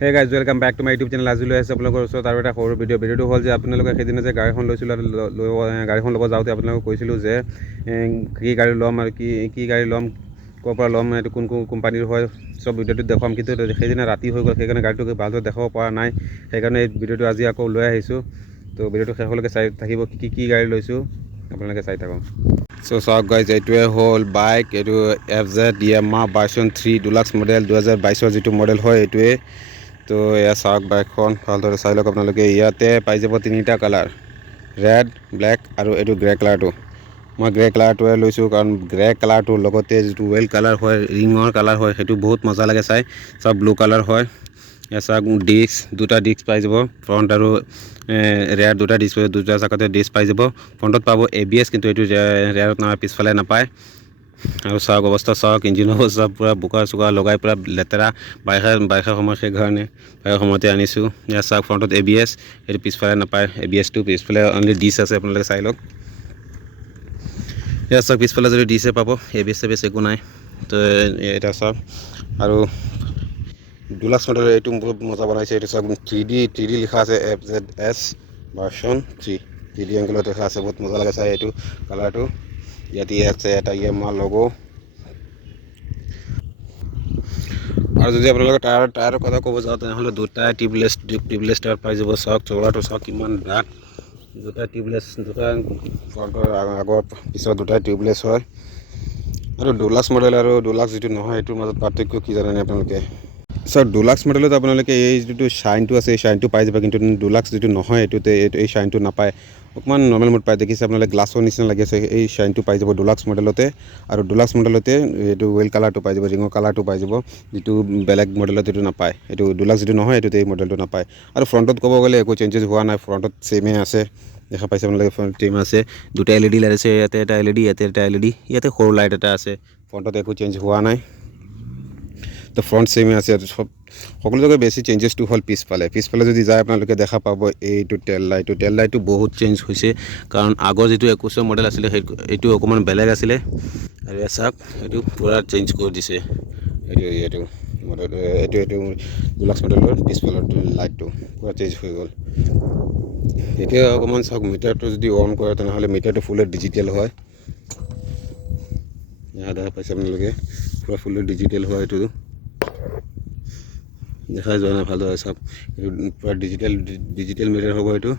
Hey guys, welcome back to my YouTube channel. আজিলৈ আছে আপোনালোকৰ ওচৰত আৰু এটা সৰু ভিডিঅ'টো হ'ল যে আপোনালোকে সেইদিনা যে গাড়ীখন লৈছিলোঁ গাড়ীখন ল'ব যাওঁতে আপোনালোকক কৈছিলোঁ যে কি গাড়ী ল'ম আৰু কি গাড়ী ল'ম ক'ৰ পৰা ল'ম এইটো কোন কোম্পানীৰ হয় সব ভিডিঅ'টোত দেখুৱাম কিন্তু সেইদিনা ৰাতি হৈ গ'ল সেইকাৰণে গাড়ীটো ভালদৰে দেখাব পৰা নাই সেইকাৰণে এই ভিডিঅ'টো আজি আকৌ লৈ আহিছোঁ তো ভিডিঅ'টো শেষলৈকে চাই থাকিব কি গাড়ী লৈছোঁ আপোনালোকে চাই থাকক So চাওক গাইজ এইটোৱে হ'ল বাইক এইটো FZ Yamaha Fzsv3 Dulax model 2022 যিটো মডেল হয় এইটোৱে তো এয়া চাওক বাইকখন ভালদৰে চাই লওক আপোনালোকে ইয়াতে পাই যাব তিনিটা কালাৰ ৰেড ব্লেক আৰু এইটো গ্ৰে কালাৰটো মই গ্ৰে কালাৰটোৱে লৈছোঁ কাৰণ গ্ৰে কালাৰটোৰ লগতে যিটো ৱেল কালাৰ হয় ৰিঙৰ কালাৰ হয় সেইটো বহুত মজা লাগে চাই চব ব্লু কালাৰ হয় এয়া চাওক দুটা ডিস্ক পাই যাব ফ্ৰণ্ট আৰু ৰেয়াৰ দুটা ডিস্ক দুটা জাগাতে ডিস্ক পাই যাব ফ্ৰণ্টত পাব ABS কিন্তু এইটো ৰেয়াৰত নহয় পিছফালে নাপায় আৰু চাওক অৱস্থা চাওক ইঞ্জিন অৱস্থা পূৰা বোকা চোকা লগাই পূৰা লেতেৰা বাইকৰ সময় সেইকাৰণে বাইকৰ সময়তে আনিছোঁ ইয়াৰ চাওক ফ্ৰণ্টত ABS এইটো পিছফালে নাপায় ABSটো পিছফালে অনলি ডিস্ক আছে আপোনালোকে চাই লওক ইয়াৰ চাওক পিছফালে যদি ডিস্কে পাব ABS একো নাই তো এটা চাওক আৰু Dulax মডেল এইটো বহুত মজা বনাইছে এইটো চাওক 3D লিখা আছে FZS ভাৰ্সন 3D এংগলত দেখা আছে বহুত মজা লাগে চাই এইটো কালাৰটো ইয়াতে আছে এটা Yamaha লোগো আৰু যদি আপোনালোকে টায়াৰৰ কথা ক'ব যাওঁ তেনেহ'লে দুটা টিউবলেছ টায়াৰ পাই যাব চাওক চৌৰাটো চাওক কিমান ডাঠ দুটা টিউবলেছ দুটা ফ্ৰণ্টৰ আগৰ পিছত দুটা টিউবলেছ হয় আৰু Dulax মডেল আৰু Dulax যিটো নহয় এইটোৰ মাজত পাৰ্থক্য কি জানেনে আপোনালোকে সো Dulax মডেলত আপোনালোকে এই যিটো শাইনটো আছে এই শাইনটো পাই যাব কিন্তু Dulax যিটো নহয় এইটোতে এই শাইনটো নাপায় অকমান নৰ্মেল মোড পাই দেখিছে আপোনালোকে গ্লাছৰ নিচিনা লাগি আছে এই শাইনটো পাই যাব Dulax মডেলতে আৰু Dulax মডেলতে এইটো ৱেল কালাৰটো পাই যাব ৰিঙৰ কালাৰটো পাই যাব যিটো বেলেগ মডেলত এইটো নাপায় এইটো Dulax যিটো নহয় এইটোতে এই মডেলটো নাপায় আৰু ফ্ৰণ্টত ক'ব গ'লে একো চেঞ্জেছ হোৱা নাই ফ্ৰণ্টত সেমে আছে দেখা পাইছে আপোনালোকে ফ্ৰণ্ট টিম আছে দুটা LED লাইট আছে ইয়াতে এটা LED ইয়াতে এটা LED ইয়াতে সৰু লাইট এটা আছে ফ্ৰণ্টত একো চেঞ্জ হোৱা নাই তো ফ্ৰণ্ট সেমে আছে সব সকলো জায়গায় বেছি চেঞ্জেছটো হ'ল পিছফালে যদি যায় আপোনালোকে দেখা পাব এইটো টেল লাইটটো বহুত চেঞ্জ হৈছে কাৰণ আগৰ যিটো 21 মডেল আছিলে এইটো অকমান বেলেগ আছিলে আৰু চাওক এইটো পুৰা চেঞ্জ কৰি দিছে এইটো মডেল এইটো Dulax মডেলৰ পিছফালৰ লাইটটো পুৰা চেঞ্জ হৈ গ'ল এতিয়া অকমান চাওক মিটাৰটো যদি অন কৰে তেনেহ'লে মিটাৰটো ফুল ডিজিটেল হয় দেখা পাইছে আপোনালোকে পুৰা ফুল ডিজিটেল হয় এইটো দেখা যোৱা নাই ভালদৰে চাওক এইটো পুৰা ডিজিটেল মিটাৰ হ'ব এইটো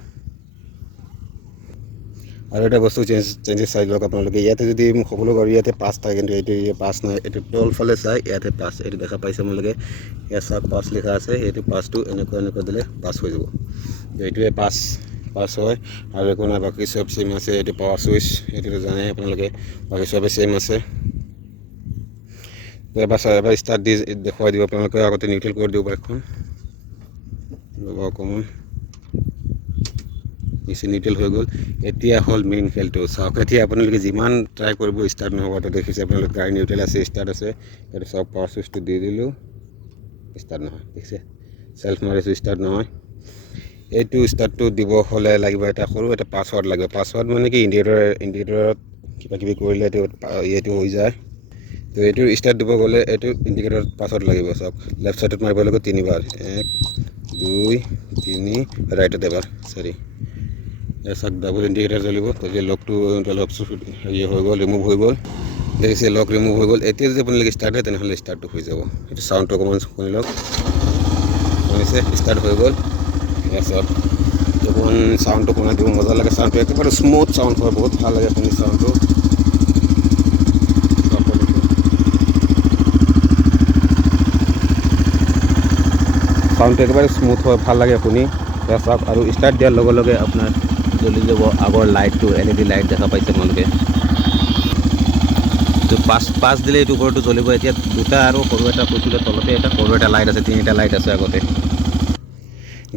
আৰু এটা বস্তু চেঞ্জেছ চাই লওক আপোনালোকে ইয়াতে যদি সকলো গাড়ী ইয়াতে পাছ থাকে কিন্তু এইটো পাছ নাই এইটো তলফালে চাই ইয়াতে পাছ এইটো দেখা পাইছে আপোনালোকে ইয়াত চাওক পাছ লিখা আছে এইটো পাছটো এনেকুৱা দিলে পাছ হৈ যাব এইটোৱে পাছ হয় আৰু একো নাই বাকী চব চেম আছে এইটো পাৱাৰ চুইচ এইটো জানে আপোনালোকে বাকী চবে চেম আছে এবাৰ ষ্টাৰ্ট দি দেখুৱাই দিব আপোনালোকে আগতে নিউট্ৰেল কৰি দিব বাইকখন অকণমান নিউট্ৰেল হৈ গ'ল এতিয়া হ'ল মেইন খেলটো চাওক এতিয়া আপোনালোকে যিমান ট্ৰাই কৰিব ষ্টাৰ্ট নহ'ব তো দেখিছে আপোনালোকে গাড়ী নিউট্ৰেল আছে ষ্টাৰ্ট আছে এইটো চাওক পাৱাৰ চুইচটো দি দিলোঁ ষ্টাৰ্ট নহয় দেখিছে চেল্ফ মাৰিছোঁ ষ্টাৰ্ট নহয় এইটো ষ্টাৰ্টটো দিব হ'লে লাগিব এটা সৰু এটা পাছৱৰ্ড লাগিব পাছৱৰ্ড মানে কি ইণ্ডিকেটৰত কিবা কিবি কৰিলে এইটো হৈ যায় তো এইটো ষ্টাৰ্ট দিব গ'লে এইটো ইণ্ডিকেটৰত পাছৱৰ্ড লাগিব চাওক লেফ্ট ছাইডত মাৰিব লাগিব 3 বাৰ 1 2 3 ৰাইটত এবাৰ 4 চাওক ডাবল ইণ্ডিকেটাৰ জ্বলিব তেতিয়া লকটো হেৰি হৈ গ'ল ৰিমুভ হৈ গ'ল দেখিছে লক ৰিমুভ হৈ গ'ল এতিয়া যদি আপোনালোকে ষ্টাৰ্ট হয় তেনেহ'লে ষ্টাৰ্টটো হৈ যাব এইটো চাউণ্ডটো অকণমান শুনি লওক শুনিছে ষ্টাৰ্ট হৈ গ'ল চাওক অকণমান চাউণ্ডটো শুনাই দিব মজা লাগে চাউণ্ডটো একেবাৰে স্মুথ চাউণ্ড হয় বহুত ভাল লাগে শুনি চাউণ্ডটো চাউণ্ডটো একেবাৰে স্মুথ হয় ভাল লাগে শুনি চাওক আৰু ষ্টাৰ্ট দিয়াৰ লগে লগে আপোনাৰ জ্বলি যাব আগৰ লাইটটো LED লাইট দেখা পাইছে আপোনালোকে তো পাঁচ দিলে এইটো ওপৰতো জ্বলিব এতিয়া দুটা আৰু সৰু এটা কৈছিলে তলতে এটা সৰু এটা লাইট আছে তিনিটা লাইট আছে আগতে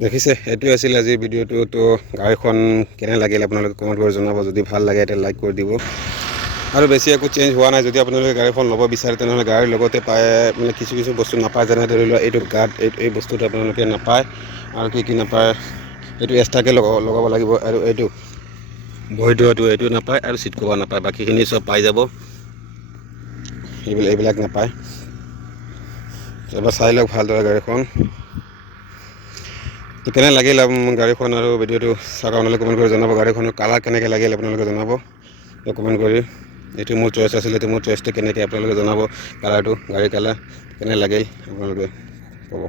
দেখিছে এইটোৱে আছিল আজিৰ ভিডিঅ'টো তো গাড়ীখন কেনে লাগিল আপোনালোকে কমেণ্ট কৰি জনাব যদি ভাল লাগে এটা লাইক কৰি দিব আৰু বেছি একো চেঞ্জ হোৱা নাই যদি আপোনালোকে গাড়ীখন ল'ব বিচাৰে তেনেহ'লে গাড়ীৰ লগতে পায় মানে কিছু বস্তু নাপায় যেনে ধৰি লোৱা এইটো গাৰ্ড এই বস্তুটো আপোনালোকে নাপায় আৰু কি নাপায় এইটো এক্সট্ৰাকৈ লগাব লাগিব আৰু এইটো এইটো নাপায় আৰু চিট কভাৰ নাপায় বাকীখিনি চব পাই যাব এইবিলাক নাপায় এবাৰ চাই লওক ভালদৰে গাড়ীখন তো কেনে লাগিল গাড়ীখন আৰু ভিডিঅ'টো চাওক আপোনালোকে কমেণ্ট কৰি জনাব গাড়ীখনৰ কালাৰ কেনেকৈ লাগিল আপোনালোকে জনাব তো কমেণ্ট কৰি এইটো মোৰ চইচ আছিলে এইটো মোৰ চইচটো কেনেকৈ আপোনালোকে জনাব কালাৰটো গাড়ী কালাৰ কেনে লাগিল আপোনালোকে ক'ব